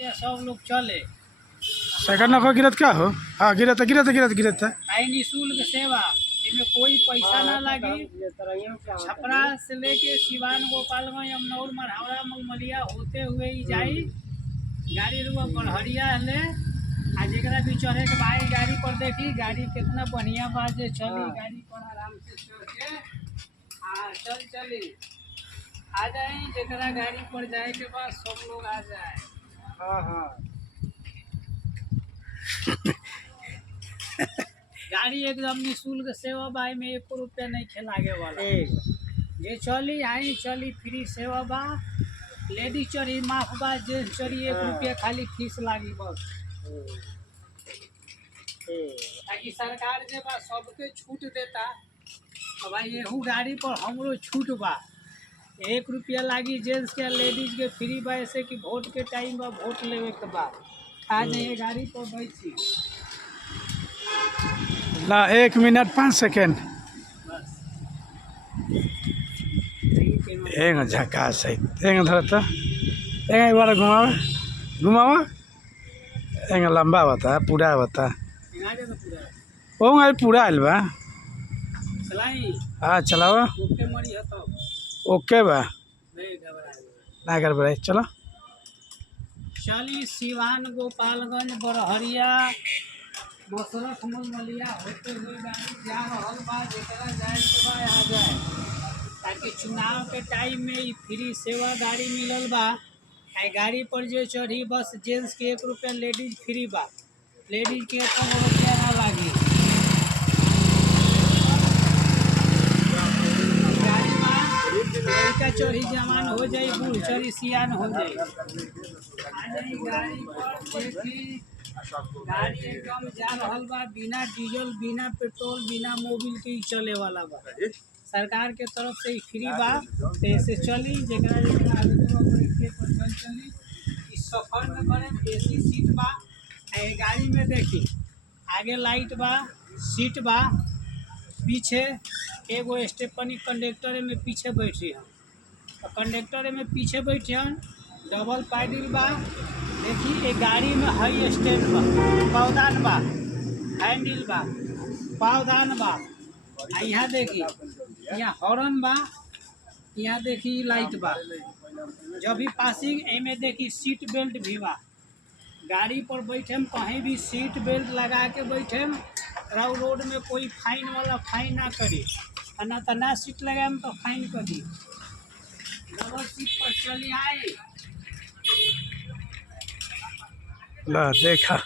सब लोग चले सेकंड नफा गिरत क्या हो? हाँ गिरत गिरत है। आई निःशुल्क सेवा, इनमें कोई पैसा ना लगी। छपरा से लेके सिवान, गोपालगंज, अमनौर, मढ़ौरा, मलमलिया होते हुए ही जाई। गाड़ी रुआ बढ़िया ले आ जरा भी चढ़े के भाई गाड़ी पर देखी गाड़ी कितना बढ़िया बात जे चली। गाड़ी पर आराम से चढ़ के चली आ जाए। जरा गाड़ी पर जाए के बाद सब लोग आ जाए। गाड़ी एकदम निःशुल्क सेवा बा, में 1 रुपया नहीं खिलागे वाला। जे चली आई चली फ्री सेवा बा। लेडीज चढ़ी माफ बा, जेंट्स चढ़ी 1 रुपया खाली फीस लागी बस। ताकि सरकार जे बा सबके छूट देता, तो भाई एहू गाड़ी पर हमरो छूट बा। 1 रुपया लागी जेंट्स के लेडीज के फ्री बा। ऐसे कि वोट के टाइम बा, वोट लेवे के बाद आ जाइए गाड़ी पर बैठी। ला 1 मिनट 5 सेकेंड एक झकास है। एक धरता एक बार घुमावा एक लंबा बता पूरा बता ओ पूरा आयल बा। हाँ चलावा ओके बा ना गड़बड़ाई चलो। चली सिवान, गोपालगंज, बरहरिया, मसरख, मलमलिया होते हुए गाड़ी जा रहल बा। जरा जाए के बा आ जाए, ताकि चुनाव के टाइम में ई फ्री सेवा गाड़ी मिलल बा। आई गाड़ी पर जो चढ़ी बस जेंट्स के 1 रुपया, लेडीज फ्री बा। लेडीज के 1 रुपया ना लागी। गाड़ी में लड़का चढ़ी जवान हो जाए, बूढ़ चढ़ी सियान हो जाए। आ जाई गाड़ी पर देखी गाड़ी एकदम जा रहल बा, बिना डीजल, बिना पेट्रोल, बिना मोबिल के ही चले वाला बा। सरकार के तरफ से ही फ्री बा। तो ऐसे चली जरा चली। इस सफर में बड़े एसी सीट बा। गाड़ी में देखी आगे लाइट बा, सीट बा, पीछे एगो स्टेपनी कंडक्टर में पीछे बैठी हम। तो कंडक्टर में पीछे बैठे हम, डबल पैडल बा। देखी एक गाड़ी में हाई स्टैंड बा, पावदान बा, हैंडल बा, पावदान बा। यहाँ देखी यहाँ हॉर्न बा, यहाँ देखी लाइट बा। जब भी पासिंग एमे देखी सीट बेल्ट भी बा। गाड़ी पर बैठे कहीं भी सीट बेल्ट लगा के बैठे। रोड में कोई फाइन वाला फाइन ना करी, ना तो ना सीट लगाए तो फाइन करी। डबल सीट पर चली आई। ला देखा